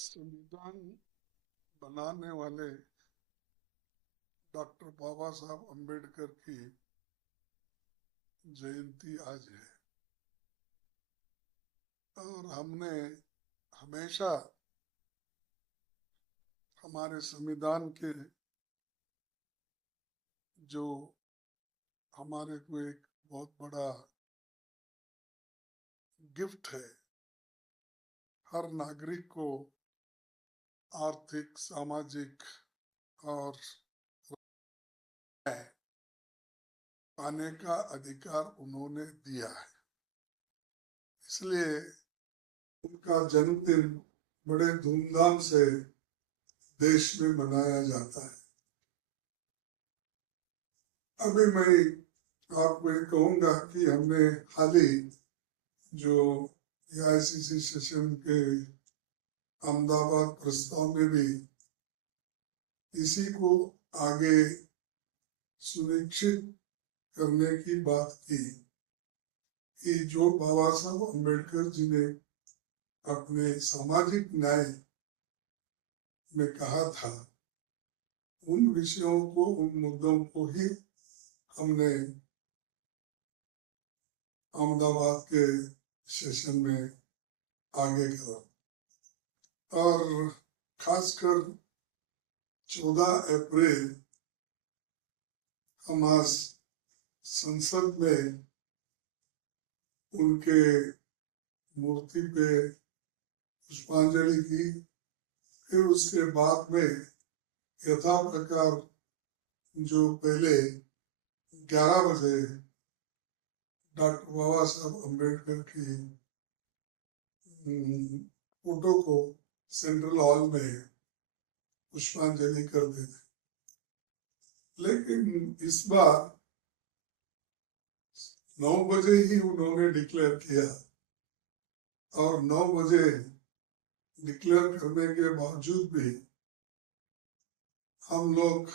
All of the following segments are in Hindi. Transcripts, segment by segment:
संविधान बनाने वाले डॉक्टर बाबा साहब अम्बेडकर की जयंती आज है और हमने हमेशा हमारे संविधान के जो हमारे को एक बहुत बड़ा गिफ्ट है, हर नागरिक को आर्थिक, सामाजिक और पाने का अधिकार उन्होंने दिया है। इसलिए उनका जन्मदिन बड़े धूमधाम से देश में मनाया जाता है। अभी मैं आपको ये कहूंगा कि हमने हाल ही जो AICC सेशन के अहमदाबाद प्रस्ताव में भी इसी को आगे सुनिश्चित करने की बात की कि जो बाबा साहब अम्बेडकर जी ने अपने सामाजिक न्याय में कहा था, उन विषयों को, उन मुद्दों को ही हमने अहमदाबाद के सेशन में आगे करा और खासकर 14 अप्रैल हम आज संसद में उनके मूर्ति पे पुष्पांजलि की। फिर उसके बाद में यथा प्रकार जो पहले 11 बजे डॉक्टर बाबा साहब अम्बेडकर की फोटो को सेंट्रल हॉल में पुष्पांजलि करते थे। लेकिन इस बार 9 बजे ही उन्होंने डिक्लेयर किया और 9 बजे डिक्लेयर करने के बावजूद भी हम लोग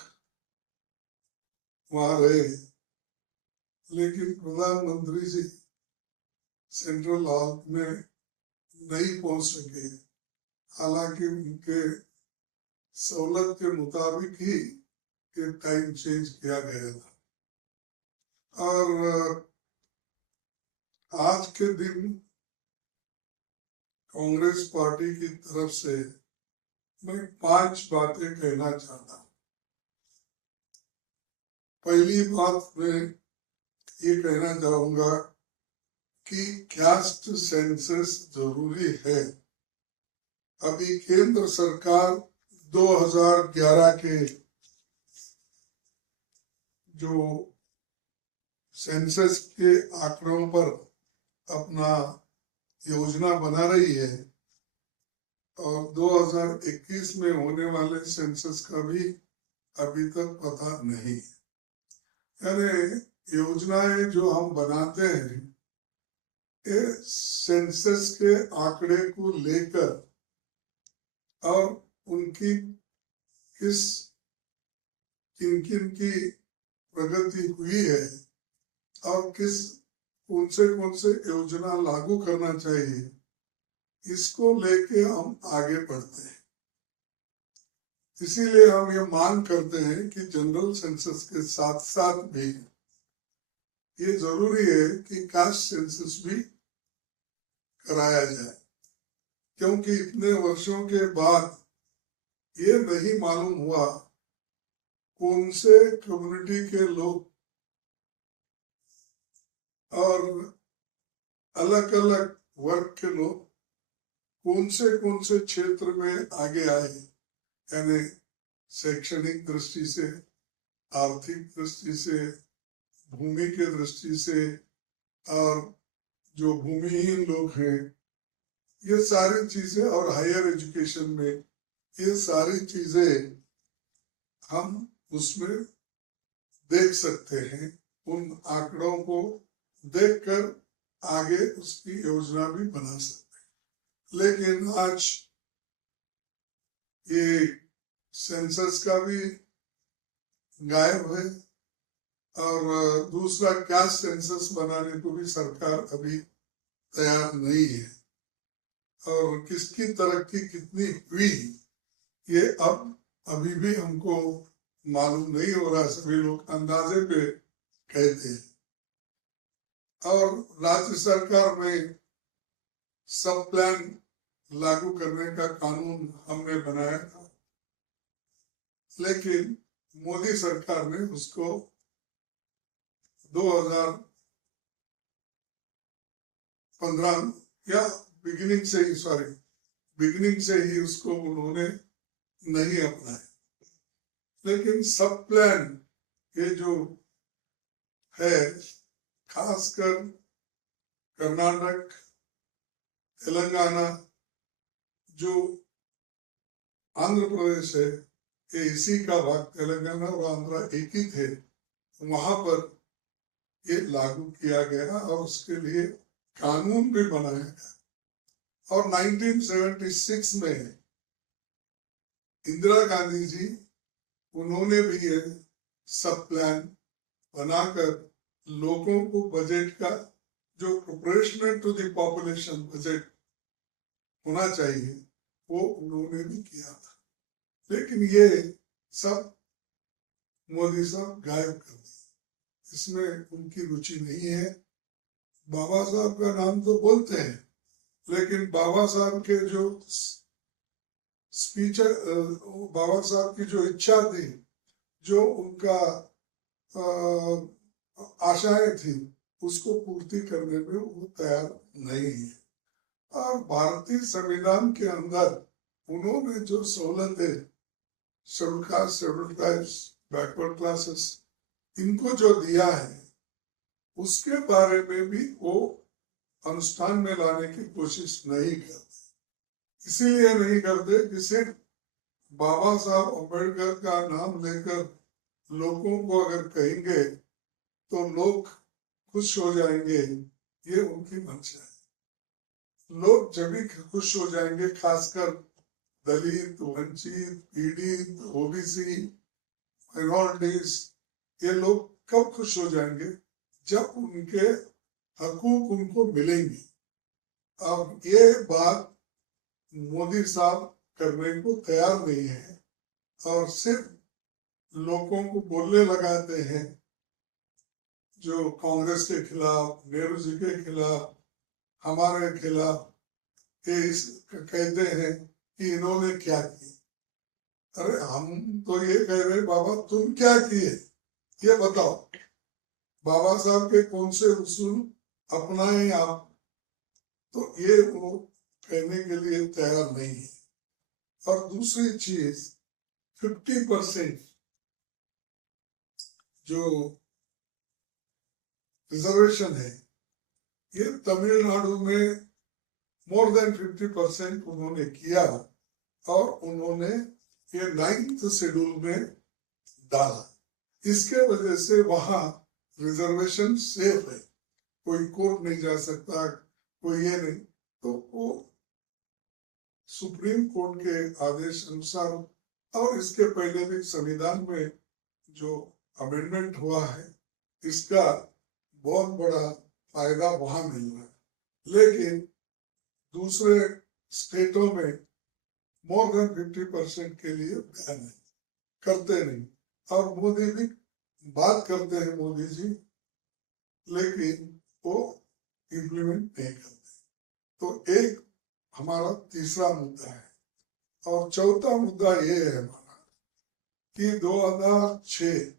वहां रहे, लेकिन प्रधानमंत्री जी सेंट्रल हॉल में नहीं पहुंच सके। हालांकि उनके सहूलत के मुताबिक ही ये टाइम चेंज किया गया था। और आज के दिन कांग्रेस पार्टी की तरफ से मैं 5 बातें कहना चाहता हूँ। पहली बात मैं ये कहना चाहूंगा कि कास्ट सेंसस जरूरी है। अभी केंद्र सरकार 2011 के जो सेंसस के आंकड़ों पर अपना योजना बना रही है और 2021 में होने वाले सेंसस का भी अभी तक पता नहीं। यानी योजनाएं जो हम बनाते हैं ये सेंसस के आंकड़े को लेकर और उनकी किस किन किन की प्रगति हुई है और कौन से योजना लागू करना चाहिए, इसको लेके हम आगे बढ़ते हैं। इसीलिए हम ये मांग करते हैं कि जनरल सेंसस के साथ साथ भी ये जरूरी है कि कास्ट सेंसस भी कराया जाए, क्योंकि इतने वर्षों के बाद ये नहीं मालूम हुआ कौन से कम्युनिटी के लोग और अलग अलग वर्ग के लोग कौन से क्षेत्र में आगे आए, यानी शैक्षणिक दृष्टि से, आर्थिक दृष्टि से, भूमि के दृष्टि से, और जो भूमिहीन लोग हैं, ये सारी चीजें, और हायर एजुकेशन में ये सारी चीजें हम उसमें देख सकते हैं। उन आंकड़ों को देखकर आगे उसकी योजना भी बना सकते हैं। लेकिन आज ये सेंसस का भी गायब है और दूसरा कास्ट सेंसस बनाने को भी सरकार अभी तैयार नहीं है। और किसकी तरक्की कितनी हुई ये अब अभी भी हमको मालूम नहीं हो रहा, सभी लोग अंदाजे पे कहते हैं। और राज्य सरकार में सब प्लान लागू करने का कानून हमने बनाया था, लेकिन मोदी सरकार ने उसको 2015 या बिगिनिंग से ही उसको उन्होंने नहीं अपनाया। लेकिन सब प्लान ये जो है, खासकर कर्नाटक, तेलंगाना, जो आंध्र प्रदेश है, ये इसी का भाग, तेलंगाना और आंध्रा एक ही थे, वहां पर ये लागू किया गया और उसके लिए कानून भी बनाया गया। और 1976 में इंदिरा गांधी जी, उन्होंने भी ये सब प्लान बनाकर लोगों को बजट का जो proportional to the population budget होना चाहिए वो उन्होंने भी किया था। लेकिन ये सब मोदी साहब गायब कर दिए, इसमें उनकी रुचि नहीं है। बाबा साहब का नाम तो बोलते हैं, लेकिन बाबा साहब के जो स्पीच, बाबा साहब की जो इच्छा थी, जो उनका आशाएं थी, उसको पूर्ति करने में वो तैयार नहीं है। और भारतीय संविधान के अंदर उन्होंने जो सहूलतें schedule caste, schedule tribes, backward classes, इनको जो दिया है, उसके बारे में भी वो अनुष्ठान में लाने की कोशिश नहीं करते। इसीलिए नहीं करते कि सिर्फ बाबा साहब अम्बेडकर का नाम लेकर लोगों को अगर कहेंगे तो लोग खुश हो जाएंगे, ये उनकी मंशा है। लोग जब भी खुश हो जाएंगे, खासकर दलित, वंचित, पीड़ित, ओबीसी, माइनॉरिटीज, ये लोग कब खुश हो जाएंगे? जब उनके हकूक उनको मिलेंगे। अब ये बात मोदी साहब करने को तैयार नहीं है और सिर्फ लोगों को बोलने लगाते हैं, जो कांग्रेस के खिलाफ, नेहरू जी के खिलाफ, हमारे खिलाफ, ये कहते हैं कि इन्होंने क्या किया। अरे हम तो ये कह रहे, बाबा तुम क्या किए ये बताओ। बाबा साहब के कौन से उसूल अपनाए आप? तो ये वो कहने के लिए तैयार नहीं है। और दूसरी चीज, 50% जो रिजर्वेशन है, ये तमिलनाडु में मोर देन 50% उन्होंने किया और उन्होंने ये 9th शेड्यूल में डाला। इसके वजह से वहां रिजर्वेशन सेफ है, कोई कोर्ट नहीं जा सकता, कोई ये नहीं। तो वो सुप्रीम कोर्ट के आदेश अनुसार, और इसके पहले भी संविधान में जो अमेंडमेंट हुआ है, इसका बहुत बड़ा फायदा वहां मिल रहा है। लेकिन दूसरे स्टेटों में मोर देन 50% के लिए बैन है, करते नहीं। और मोदी भी बात करते हैं, मोदी जी, लेकिन वो इम्प्लीमेंट नहीं करते। तो एक हमारा तीसरा मुद्दा है। और चौथा मुद्दा ये है हमारा कि 2006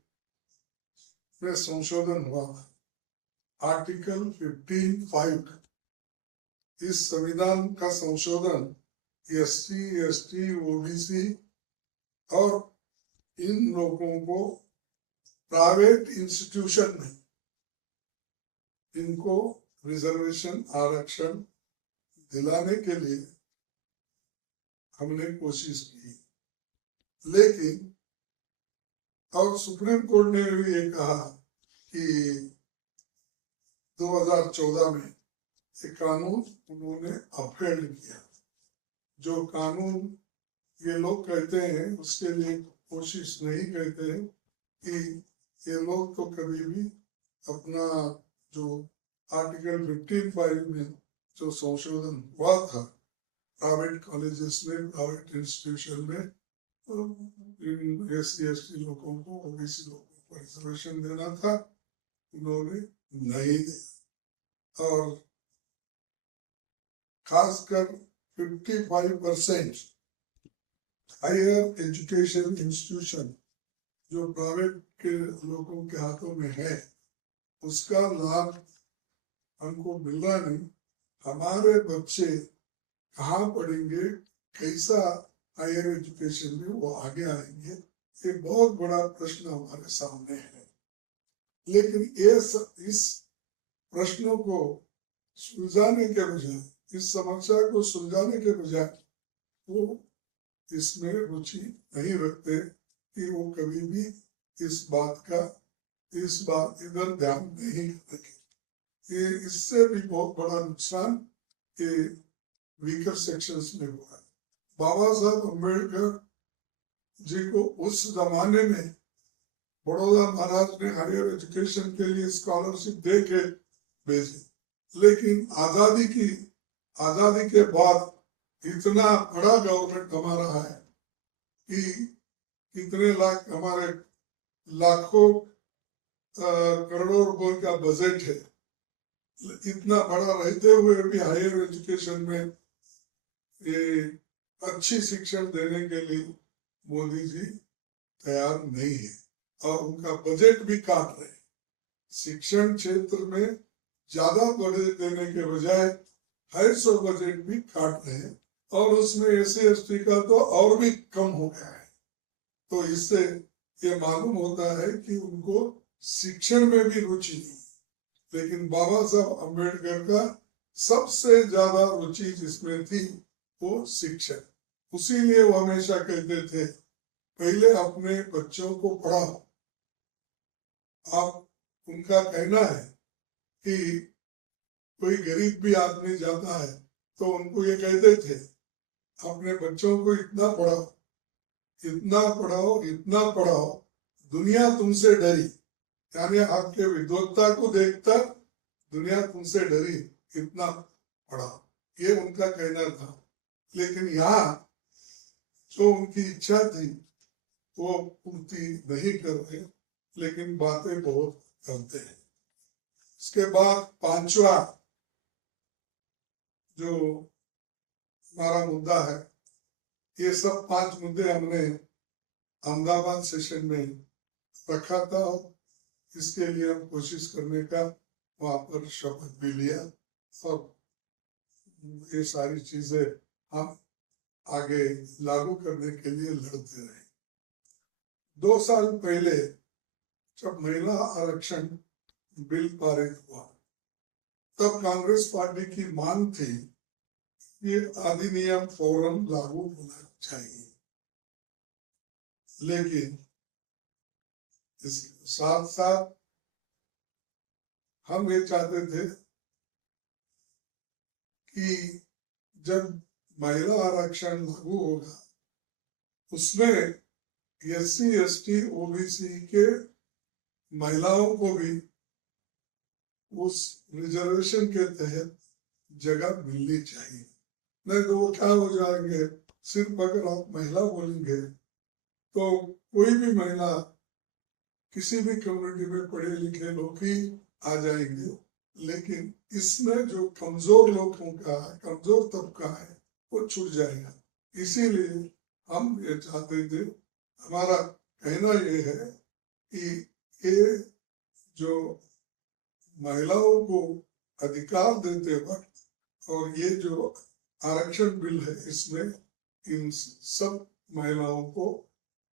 में संशोधन हुआ था, आर्टिकल 15(5). इस संविधान का संशोधन SC, ST, OBC और इन लोगों को प्राइवेट इंस्टीट्यूशन में इनको रिजर्वेशन, आरक्षण दिलाने के लिए हमने कोशिश की। लेकिन और सुप्रीम कोर्ट ने भी ये कहा कि 2014 में एक कानून उन्होंने अपहेल्ड किया। जो कानून ये लोग कहते हैं, उसके लिए कोशिश नहीं करते हैं कि ये लोग तो कभी भी अपना जो आर्टिकल 15(5) में जो संशोधन हुआ था, प्राइवेट कॉलेजेस में, प्राइवेट इंस्टीट्यूशन में SC/ST लोगों को, OBC लोगों को रिजर्वेशन देना था, उन्होंने नहीं दिया। और खासकर 55% हायर एजुकेशन इंस्टीट्यूशन जो प्राइवेट के लोगों के हाथों में है, उसका लाभ हमको मिल रहा नहीं। हमारे बच्चे कहाँ पढ़ेंगे, कैसा हायर एजुकेशन में वो आगे आएंगे, ये बहुत बड़ा प्रश्न हमारे सामने है। लेकिन इस प्रश्नों को सुलझाने के बजाय, इस समस्या को सुलझाने के बजाय वो इसमें रुचि नहीं रखते कि वो कभी भी इस बात इधर ध्यान नहीं रखे। ये इससे भी बहुत बड़ा नुकसान ये वीकर सेक्शंस में हुआ है। बाबा साहब अम्बेडकर जी को उस जमाने में बड़ौदा महाराज ने हायर एजुकेशन के लिए स्कॉलरशिप दे के भेजी, लेकिन आजादी के बाद इतना बड़ा गवर्नमेंट हमारा है कि कितने लाख, हमारे लाखों करोड़ों रुपए का बजट है, इतना बड़ा रहते हुए भी हायर एजुकेशन में ये अच्छी शिक्षण देने के लिए मोदी जी तैयार नहीं है और उनका बजट भी काट रहे। शिक्षण क्षेत्र में ज्यादा बजट देने के बजाय 250 बजट भी काट रहे हैं और उसमें SC/ST का तो और भी कम हो गया है। तो इससे ये मालूम होता है कि उनको शिक्षण में भी रुचि नहीं। लेकिन बाबा साहब अम्बेडकर का सबसे ज्यादा रुचि जिसमें थी वो शिक्षण। उसीलिए वो हमेशा कहते थे पहले अपने बच्चों को पढ़ाओ। आप, उनका कहना है कि कोई गरीब भी आदमी जाता है तो उनको ये कहते थे अपने बच्चों को इतना पढ़ाओ, इतना पढ़ाओ, इतना पढ़ाओ, दुनिया तुमसे डरी, यानी आपके विद्वत्ता को देखकर दुनिया तुमसे डरी, इतना पढ़ाओ, ये उनका कहना था। लेकिन यहाँ जो उनकी इच्छा थी वो पूर्ति नहीं कर रहे, लेकिन बातें बहुत करते हैं। इसके बाद पांचवा जो हमारा मुद्दा है, ये सब 5 मुद्दे हमने अहमदाबाद सेशन में रखा था और इसके लिए हम कोशिश करने का वहां पर शपथ भी लिया और ये सारी चीजें हम आगे लागू करने के लिए लड़ते रहे। 2 साल पहले जब महिला आरक्षण बिल पारित हुआ तब कांग्रेस पार्टी की मांग थी ये अधिनियम फौरन लागू होना चाहिए, लेकिन इसके साथ साथ हम ये चाहते थे कि जब महिला आरक्षण लागू होगा उसमें SC/ST OBC के महिलाओं को भी उस रिजर्वेशन के तहत जगह मिलनी चाहिए। नहीं तो वो क्या हो जाएंगे, सिर्फ अगर आप महिला बोलेंगे तो कोई भी महिला किसी भी कम्युनिटी में पढ़े लिखे लोग ही आ जाएंगे, लेकिन इसमें जो कमजोर लोगों का, कमजोर तबका है वो छूट जाएगा। इसीलिए हम ये चाहते थे, हमारा कहना ये है कि ये जो महिलाओं को अधिकार देते वक्त और ये जो आरक्षण बिल है इसमें इन सब महिलाओं को,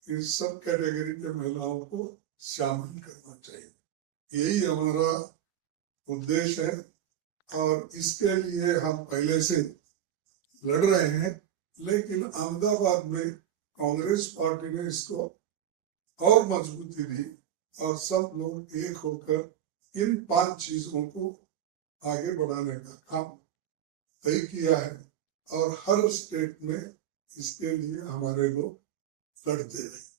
इन सब कैटेगरी के महिलाओं को शामिल करना चाहिए। यही हमारा उद्देश्य है और इसके लिए हम पहले से लड़ रहे हैं, लेकिन अहमदाबाद में कांग्रेस पार्टी ने इसको और मजबूती दी और सब लोग एक होकर इन 5 चीजों को आगे बढ़ाने का काम तय किया है और हर स्टेट में इसके लिए हमारे लोग लड़ते रहे।